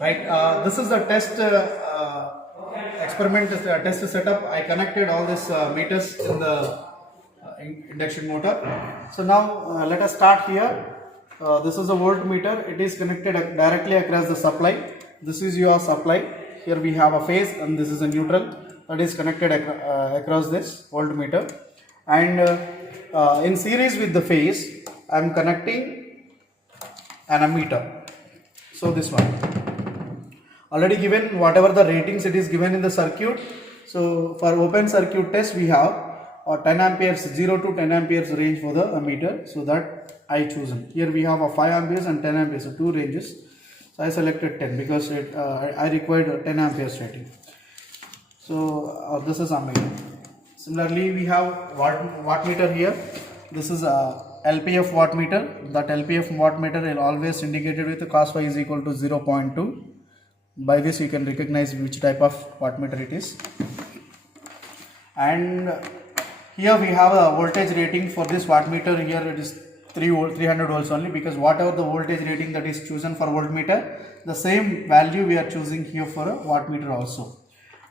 Right. This is the test experiment, test setup. I connected all these meters in the induction motor. So now let us start here. This is a voltmeter. It is connected directly across the supply. This is your supply. Here we have a phase and this is a neutral that is connected across this voltmeter. And in series with the phase, I am connecting an ammeter. So this one. Already given whatever the ratings it is given in the circuit. So for open circuit test we have 10 amperes 0 to 10 amperes range for the ammeter, so that I chosen. Here we have a 5 amperes and 10 amperes, so two ranges. So I selected 10 because I required 10 amperes rating. So this is ammeter. Similarly we have wattmeter here. This is a LPF wattmeter. That LPF wattmeter is always indicated with cos phi is equal to 0.2. By this you can recognize which type of wattmeter it is. And here we have a voltage rating for this wattmeter. Here it is 300 volts only, because whatever the voltage rating that is chosen for voltmeter, the same value we are choosing here for a wattmeter also.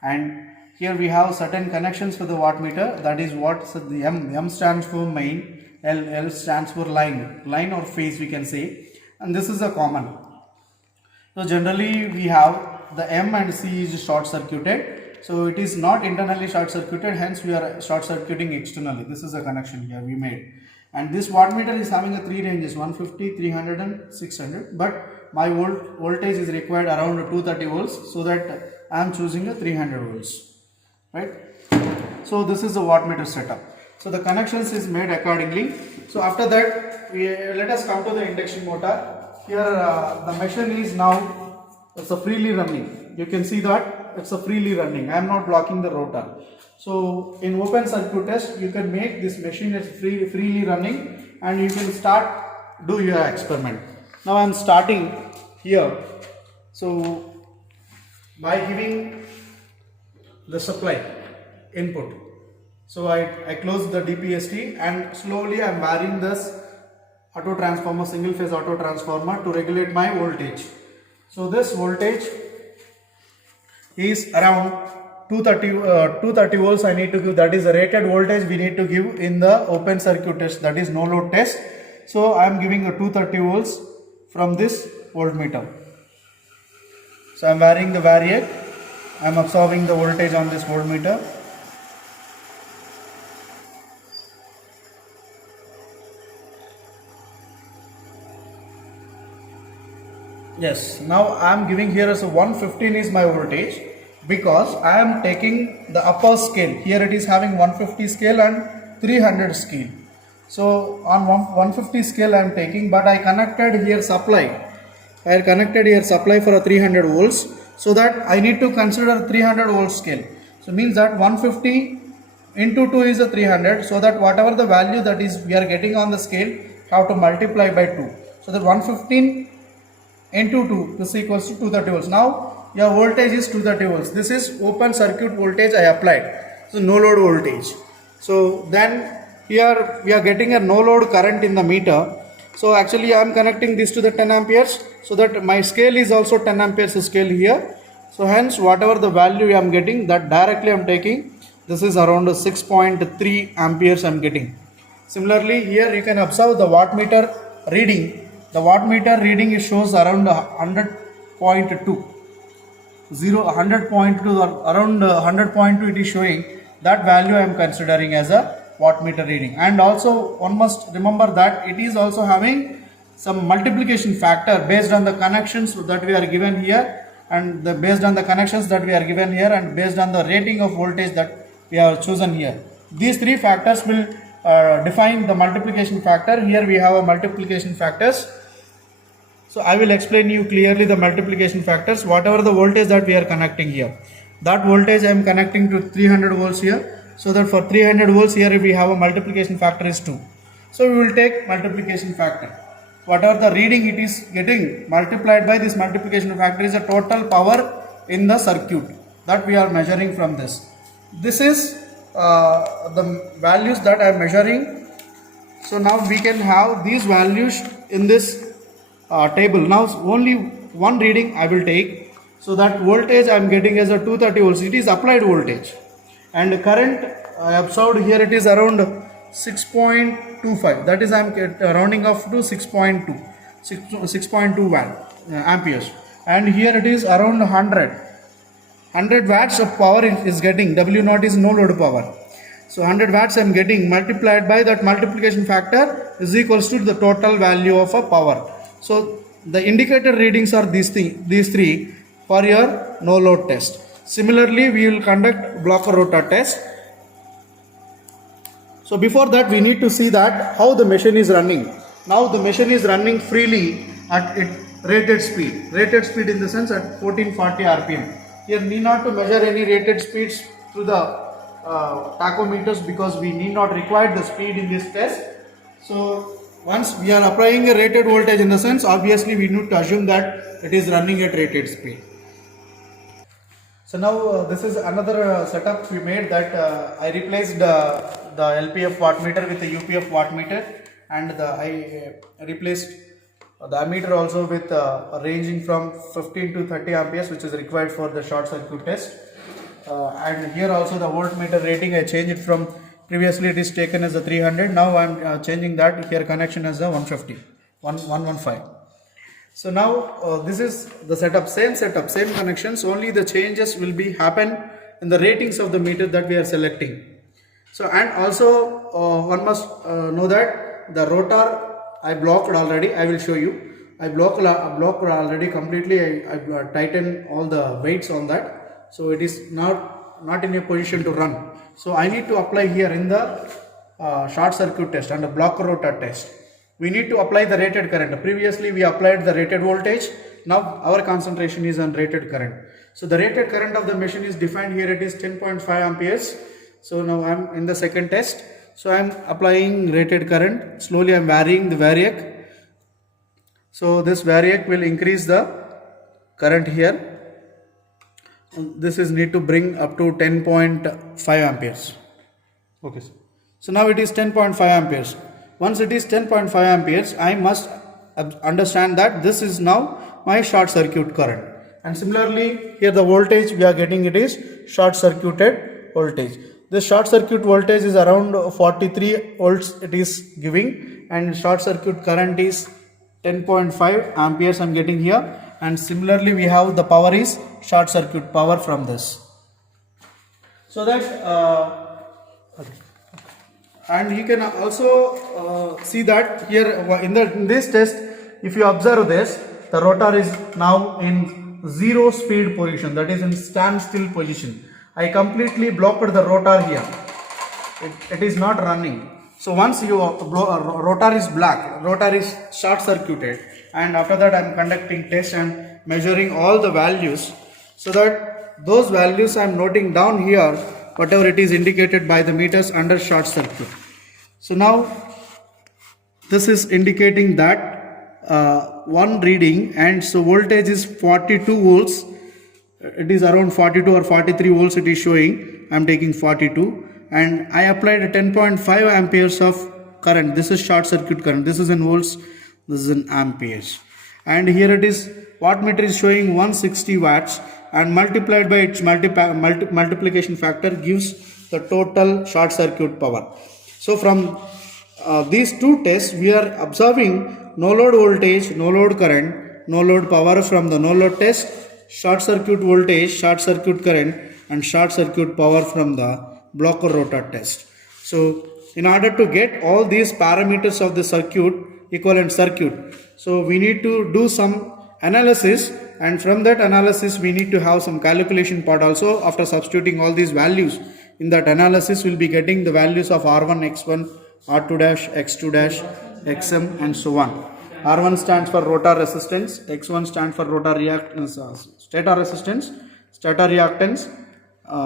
And here we have certain connections for the wattmeter. That is what, so the M stands for main, L stands for line or phase we can say, and this is a common. So generally we have the M and C is short circuited, so it is not internally short circuited, hence we are short circuiting externally. This is a connection here we made, and this wattmeter is having a three ranges, 150, 300 and 600, but my voltage is required around 230 volts, so that I am choosing a 300 volts, right? So this is the wattmeter setup. So the connections is made accordingly. So after that let us come to the induction motor. Here the machine is now, it's a freely running. You can see that it's a freely running. I am not blocking the rotor. So in open circuit test you can make this machine as freely running, and you can start do your experiment. Now I am starting here. So by giving the supply input, so I close the DPST and slowly I am varying this auto transformer, single phase auto transformer, to regulate my voltage. So this voltage is around 230 volts I need to give. That is the rated voltage we need to give in the open circuit test, that is no load test. So I am giving a 230 volts from this voltmeter. So I am varying the variac. I am absorbing the voltage on this voltmeter. Yes, now I am giving here as a 115 is my voltage, because I am taking the upper scale. Here it is having 150 scale and 300 scale. So on 150 scale I am taking, but I connected here supply. I connected here supply for a 300 volts, so that I need to consider 300 volt scale. So means that 150 into 2 is a 300, so that whatever the value that is we are getting on the scale, have to multiply by 2. So that 115 into 2, this equals to 230 volts. Now your voltage is 230 volts. This is open circuit voltage I applied, so no load voltage. So then here we are getting a no load current in the meter. So actually I am connecting this to the 10 amperes, so that my scale is also 10 amperes scale here. So hence whatever the value I am getting, that directly I am taking. This is around 6.3 amperes I am getting. Similarly here you can observe the wattmeter reading. The wattmeter reading shows around 100.2, 100.2 or around 100.2 it is showing. That value I am considering as a wattmeter reading. And also one must remember that it is also having some multiplication factor based on the connections that we are given here, and based on the connections that we are given here, and based on the rating of voltage that we have chosen here. These three factors will define the multiplication factor. Here we have a multiplication factors. So I will explain you clearly the multiplication factors. Whatever the voltage that we are connecting here, that voltage I am connecting to 300 volts here. So that for 300 volts here we have a multiplication factor is 2. So we will take multiplication factor. Whatever the reading it is getting multiplied by this multiplication factor is the total power in the circuit that we are measuring from this. This is the values that I am measuring. So now we can have these values in this table. Now only one reading I will take. So that voltage I am getting as a 230 volts. It is applied voltage, and current I observed here it is around 6.25. That is I am rounding off to 6.2 watt amperes, and here it is around 100 watts of power is getting. W naught is no load power. So 100 watts I am getting, multiplied by that multiplication factor is equals to the total value of a power. So the indicator readings are these three for your no load test. Similarly, we will conduct blocker rotor test. So before that, we need to see that how the machine is running. Now the machine is running freely at its rated speed. Rated speed in the sense at 1440 RPM. Here need not to measure any rated speeds through the tachometers, because we need not require the speed in this test. So once we are applying a rated voltage in the sense, obviously we need to assume that it is running at rated speed. So now this is another setup we made, that I replaced the LPF wattmeter with the UPF wattmeter, and I replaced the ammeter also with ranging from 15 to 30 amperes, which is required for the short circuit test. And here also the voltmeter rating I changed it from, previously it is taken as a 300, now I am changing that here connection as a 115. So now this is the setup, same connections, only the changes will be happen in the ratings of the meter that we are selecting. So and also one must know that the rotor I blocked already. I will show you. I blocked already completely. I tightened all the weights on that. So it is not in a position to run. So I need to apply here in the short circuit test and the blocker rotor test. We need to apply the rated current. Previously we applied the rated voltage. Now our concentration is on rated current. So the rated current of the machine is defined here. It is 10.5 amperes. So now I am in the second test. So I am applying rated current. Slowly I am varying the variac. So this variac will increase the current here. This is need to bring up to 10.5 amperes. Okay. So now it is 10.5 amperes. Once it is 10.5 amperes, I must understand that this is now my short circuit current. And similarly, here the voltage we are getting, it is short circuited voltage. This short circuit voltage is around 43 volts it is giving, and short circuit current is 10.5 amperes I am getting here. And similarly we have the power is short circuit power from this. So that and you can also see that here in this test, if you observe this, the rotor is now in 0 speed position, that is in standstill position. I completely blocked the rotor here. It is not running. So once your rotor is black, rotor is short circuited, and after that I am conducting test and measuring all the values, so that those values I am noting down here, whatever it is indicated by the meters under short circuit. So now this is indicating that one reading, and so voltage is 42 volts. It is around 42 or 43 volts it is showing. I am taking 42, and I applied a 10.5 amperes of current. This is short circuit current. This is in volts, this is in amperes. And here it is, wattmeter is showing 160 watts, and multiplied by its multiplication factor gives the total short circuit power. So from these two tests, we are observing no load voltage, no load current, no load power from the no load test, short circuit voltage, short circuit current, and short circuit power from the blocker rotor test. So in order to get all these parameters of the circuit, equivalent circuit, so we need to do some analysis, and from that analysis we need to have some calculation part also. After substituting all these values in that analysis, we will be getting the values of R1, X1, R2 X2 Xm, and so on. R1 stands for rotor resistance, X1 stands for rotor reactance, stator resistance, stator reactance,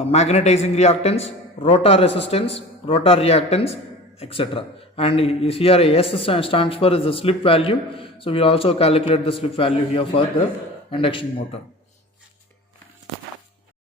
magnetizing reactance, rotor resistance, rotor reactance, etc. And here S stands for the slip value. So we also calculate the slip value here for the induction motor.